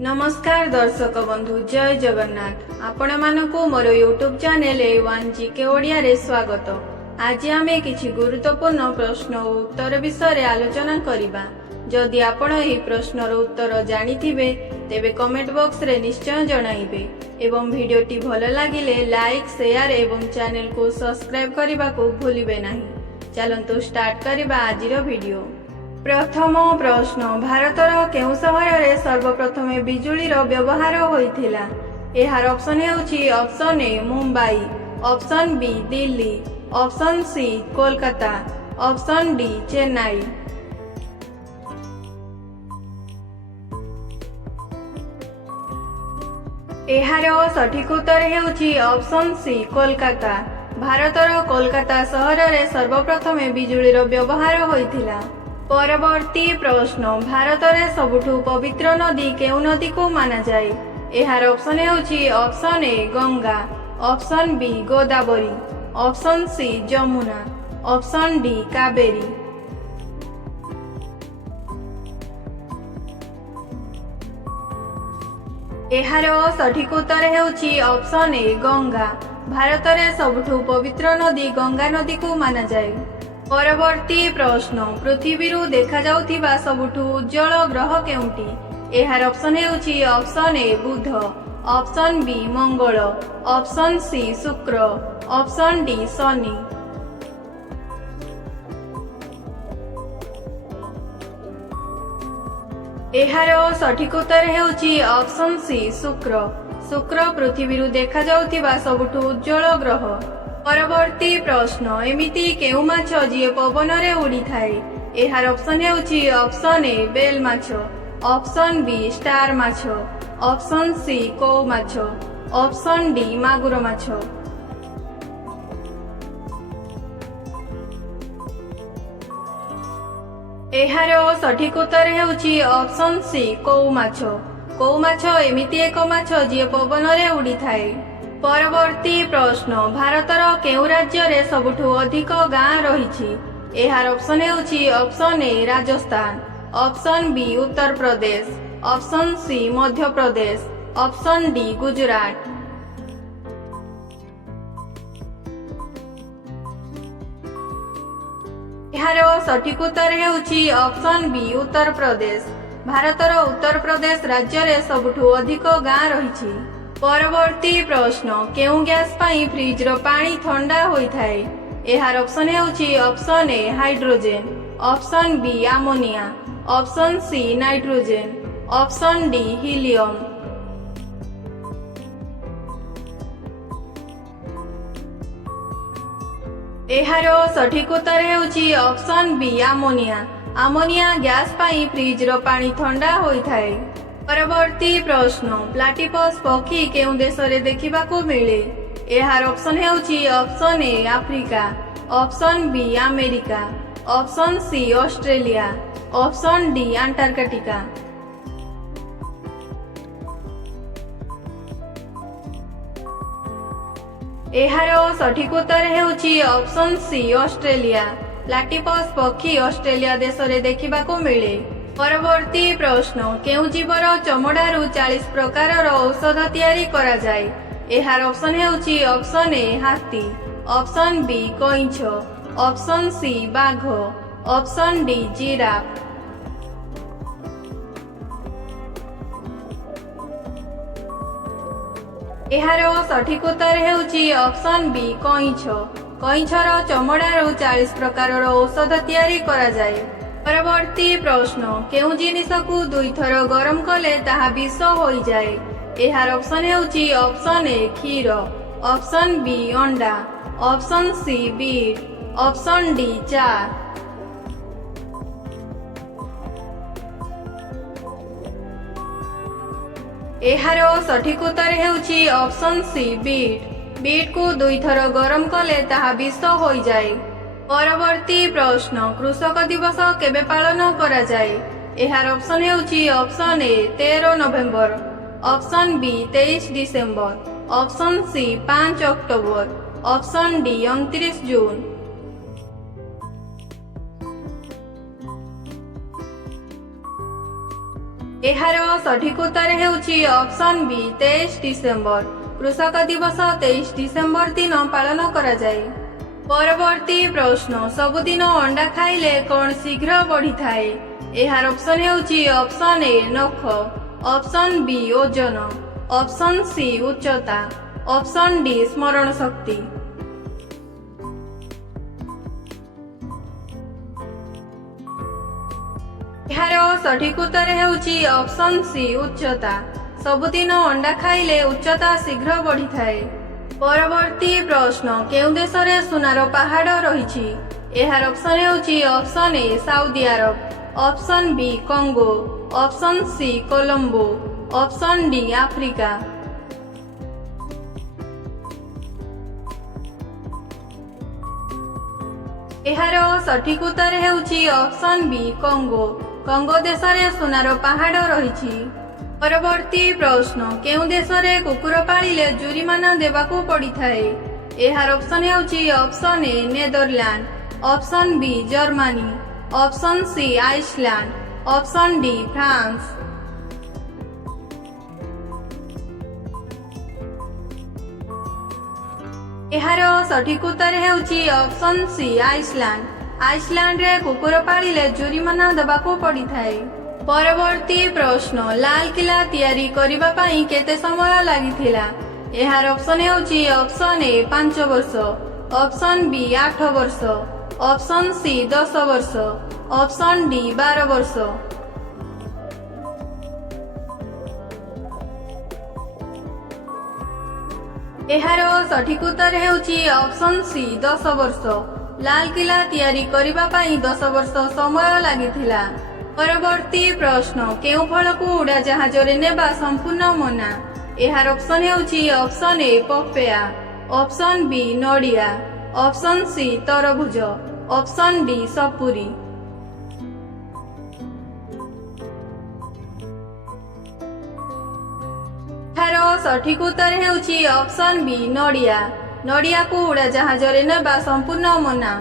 नमस्कार दर्शक बंधु जय जगन्नाथ आपण मानकु मोर YouTube channel A1 GK Odia रे स्वागत। आज आमे किछि गुरुत्वपूर्ण प्रश्न और उत्तर विषय आलोचना करिबा। जदि आपण एही प्रश्नर उत्तर जानिथिबे तेबे कमेंट बॉक्स रे निश्चय जणाइबे एवं वीडियोटी भल लागिले लाइक शेयर एवं चैनल को सब्सक्राइब करबा को भूलिबे नाही। चलंतु स्टार्ट करिबा आजिर वीडियो। प्रथम प्रश्न भारतर केउ सहर रे सर्वप्रथमे बिजुलीर व्यवहार होइथिला? एहार ऑप्शन हेउछि option A Mumbai, option B Delhi, option C Kolkata, option D Chennai. एहार सठिक उत्तर हेउछि ऑप्शन सी कोलकाता। भारतर कोलकाता सहर रे सर्वप्रथमे बिजुलीर व्यवहार होइथिला। परवर्ती प्रश्न भारत रे सबुठु पवित्र नदी केउ नदी को माना जाए? एहार ऑप्शन हेउछि option A Ganga, option B Godavari, option C Jamuna, option D Kaveri. एहार सठिक उत्तर हेउछि ऑप्शन ए गंगा। भारत रे सबुठु पवित्र नदी गंगा नदी को माना जाए। परवर्ती प्रश्न पृथ्वी देखा जाउथिबा सबुठु उज्जवल ग्रह केउंटी? एहार ऑप्शन हेउछि option A Budh, option B Mangal, option C Shukra, option D Shani. एहार सठिक उत्तर हेउछि ऑप्शन सी शुक्र। शुक्र पृथ्वी देखा जाउथिबा सबुठु उज्जवल ग्रह। परवर्ती प्रश्न एमिति केउ माछ जिए पवन रे उड़ी थाए? एहार ऑप्शन हेउछि ऑप्शन ए बेल माछ, ऑप्शन बी स्टार माछ, ऑप्शन सी कौ माछ, ऑप्शन डी मागुर माछ। एहार सठिक उत्तर हेउछि ऑप्शन सी कौ माछ। कौ माछ एमिति एक माछ जिए पवन रे उड़ी थाए। परवर्ती प्रश्न भारतर केउ राज्य रे सबुठु अधिक गाँ रहिछि? एहार ऑप्शन हेउछि option A Rajasthan, option B Uttar Pradesh, option C Madhya Pradesh, option D Gujarat. एहार सठिक उत्तर हेउछि ऑप्शन बी उत्तर प्रदेश। भारतर उत्तर प्रदेश राज्य रे सबुठु अधिक गाँ रहिछि। परवर्ती प्रश्न केउ गैस पाई फ्रिज रो पानी ठंडा होई थाए? एहार ऑप्शन हेउछि option A hydrogen, option B ammonia, option C nitrogen, option D helium. एहार सठिक उत्तर हेउछि option B ammonia. Ammonia gas पाई फ्रिज रो पानी ठंडा होई थाए। परवर्ती प्रश्न प्लाटिपस पक्षी केउ देश रे देखिबा को मिले? एहार ऑप्शन हेउछि option A Africa, option B America, option C Australia, option D Antarctica. एहार सठिक उत्तर हेउछि ऑप्शन सी ऑस्ट्रेलिया। प्लाटिपस पक्षी ऑस्ट्रेलिया देश रे देखिबा को मिले। परवर्ती प्रश्न केउ जीवर चमड़ारू 40 प्रकार औषध तैयारी करा जाए? एहार ऑप्शन हेउछि ऑप्शन ए हाथी, ऑप्शन बी कइंछ, ऑप्शन सी बाघ, ऑप्शन डी जिराफ। एहार सठिक उत्तर हेउछि ऑप्शन बी कइंछ। कइंछर चमड़ारू 40 प्रकार औषध तैयारी करा जाए। परवर्ती प्रश्न केउ जिनिस को 2 थर गरम कले ताहा विष होई जाए? एहार ऑप्शन हेउछि ऑप्शन ए क्षीर, ऑप्शन बी अंडा, option C beet, option D चा। एहार सठिक उत्तर हेउछि ऑप्शन सी बीट। बीट को 2 थर गरम कले ताहा विष होई जाए। परवर्ती प्रश्न कृषक दिवस केबे पालन करा जाए? एहार ऑप्शन हेउछि option A 13 November, option B 23 December, option C 5 October, option D 29 June. ଏହାର ସଠିକ ଉତ୍ତର ହେଉଛି ଅପସନ୍ ବି 23 ଡିସେମ୍ବର। କୃଷକ ଦିବସ 23 ଡିସେମ୍ବର ଦିନ ପାଳନ କରାଯାଏ। ପରବର୍ତ୍ତୀ ପ୍ରଶ୍ନ, ସବୁଦିନ ଅଣ୍ଡା ଖାଇଲେ କଣ ଶୀଘ୍ର ବଢିଥାଏ? ଏହାର ଅପସନ୍ ହେଉଛି ଅପସନ୍ ଏ ନଖ, ଅପସନ୍ ବି ଓଜନ, ଅପସନ୍ ସି ଉଚ୍ଚତା, ଅପସନ୍ ଡି ସ୍ମରଣ ଶକ୍ତି। ଏହାର ସଠିକ ଉତ୍ତର ହେଉଛି ଅପସନ୍ ସି ଉଚ୍ଚତା। ସବୁଦିନ ଅଣ୍ଡା ଖାଇଲେ ଉଚ୍ଚତା ଶୀଘ୍ର ବଢିଥାଏ। ପରବର୍ତ୍ତୀ ପ୍ରଶ୍ନ, କେଉଁ ଦେଶରେ ସୁନାର ପାହାଡ ରହିଛି? ଏହାର ଅପସନ୍ ହେଉଛି ଅପସନ୍ ଏ Saudi Arab, option B Congo, option C Colombo, option D Africa. ଏହାର ସଠିକ ଉତ୍ତର ହେଉଛି ଅପସନ୍ ବି କଙ୍ଗୋ। କଙ୍ଗୋ ଦେଶରେ ସୁନାର ପାହାଡ ରହିଛି। ପରବର୍ତ୍ତୀ ପ୍ରଶ୍ନ, କେଉଁ ଦେଶରେ କୁକୁର ପାଳିଲେ ଜୁରିମାନା ଦେବାକୁ ପଡିଥାଏ? ଏହାର ଅପସନ୍ ହେଉଛି option A Netherland, option B Germany, option C Iceland, option D France. ଏହାର ସଠିକ ଉତ୍ତର ହେଉଛି ଅପସନ୍ ସି ଆଇସଲ୍ୟାଣ୍ଡ। ଆଇସଲ୍ୟାଣ୍ଡରେ କୁକୁର ପାଳିଲେ ଜୁରିମାନା ଦେବାକୁ ପଡିଥାଏ। ପରବର୍ତ୍ତୀ ପ୍ରଶ୍ନ, ଲାଲକିଲ୍ଲା ତିଆରି କରିବା ପାଇଁ କେତେ ସମୟ ଲାଗିଥିଲା? ଏହାର ଅପସନ୍ ହେଉଛି ଅପସନ୍ ଏ 5 ବର୍ଷ, ଅପସନ୍ ବି 8 ବର୍ଷ, ଅପସନ୍ ସି 10 ବର୍ଷ, ଅପସନ୍ ଡି 12 ବର୍ଷ। ଏହାର ସଠିକ ଉତ୍ତର ହେଉଛି ଅପସନ୍ ସି 10 ବର୍ଷ। ଲାଲକିଲ୍ଲା ତିଆରି କରିବା ପାଇଁ 10 ବର୍ଷ ସମୟ ଲାଗିଥିଲା। ପରବର୍ତ୍ତୀ ପ୍ରଶ୍ନ, କେଉଁ ଫଳକୁ ଉଡାଜାହାଜରେ ନେବା ସମ୍ପୂର୍ଣ୍ଣ ମନା? ଏହାର ଅପସନ୍ ହେଉଛି ଅପସନ୍ ଏ ପପେୟା, ଅପସନ୍ ବି ନଡ଼ିଆ, ଅପସନ୍ ସି ତରଭୁଜ, ଅପସନ୍ ଡି ସପୁରୀ। ଏହାର ସଠିକ ଉତ୍ତର ହେଉଛି ଅପସନ୍ ବି ନଡ଼ିଆ। ନଡ଼ିଆକୁ ଉଡାଜାହାଜରେ ନେବା ସମ୍ପୂର୍ଣ୍ଣ ମନା।